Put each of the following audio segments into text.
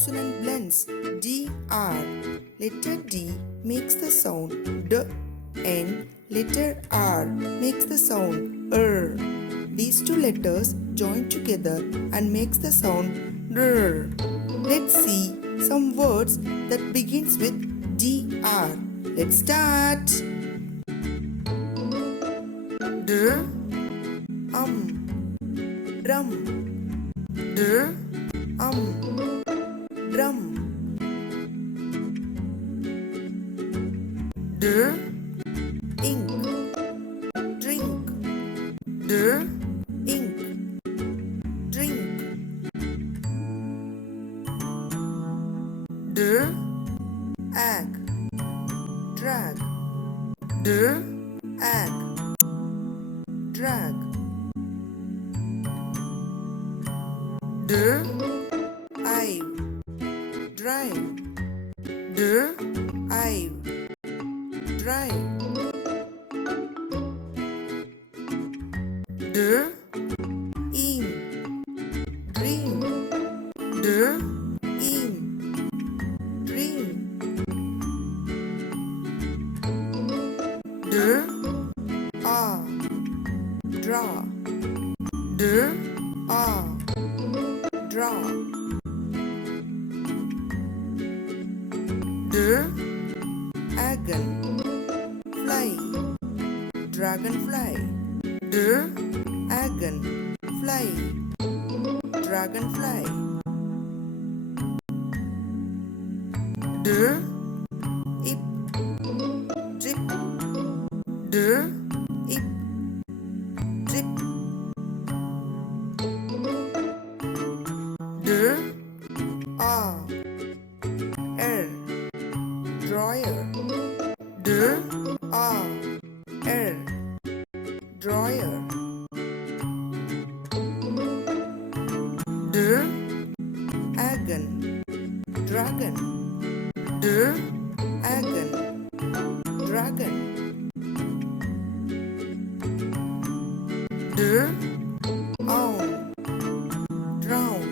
consonant blends DR. Letter D makes the sound D and letter R makes the sound R. These two letters join together and makes the sound R. Let's see some words that begins with DR. Let's start. Drum, drum, drum, ink, drink, ink, drink, egg, drag, egg, drag, I've, drive, I've, drive, eam, dream, eam, dream, draw, draw, dragon, fly, dragonfly, dragon, fly, dragonfly, ip, drip, ip, drip, drawer, drawer, dragon, dragon, dragon, dragon, own, drown,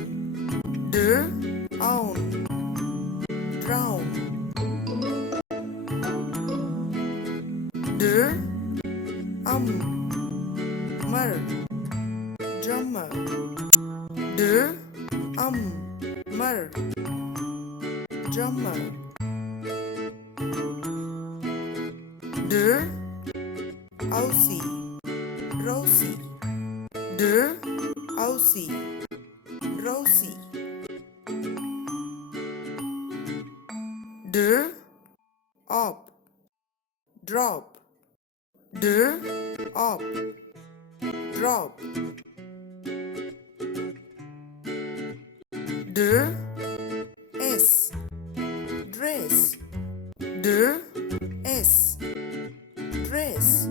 own, drown, mer, drummer, mer, drummer, Aussie, Rosie, Aussie, Rosie, up, drop, up, drop, S, dress, S, dress,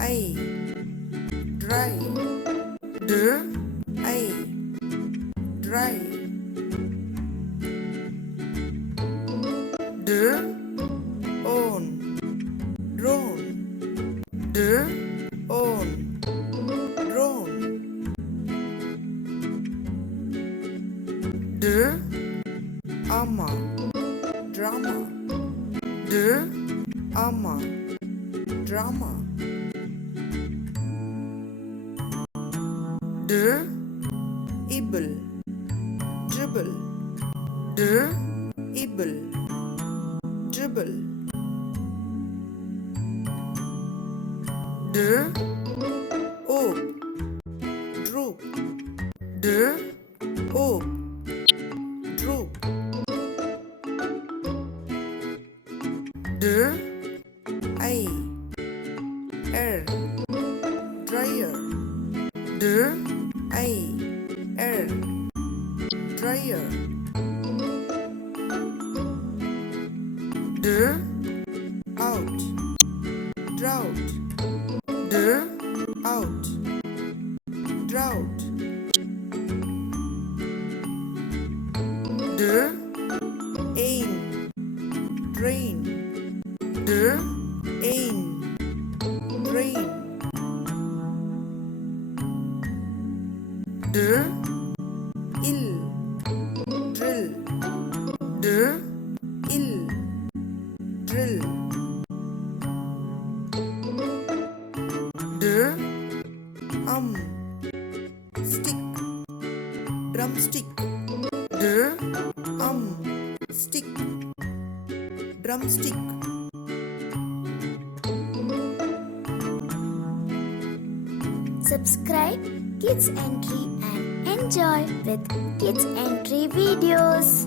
I, dry, I, dry, own, drone, own, drone, ama, drama, ama, drama, ibble, dribble, ibble, dribble, oak, droop, oak, droop, I, air, dryer, I, air, dryer, out, drought, out, drought, aim, drain, aim, drain, ill, drill, dr, ill, drill, dr, stick, drumstick, dr, stick, drumstick. Subscribe Kids Entry and enjoy with Kids Entry videos.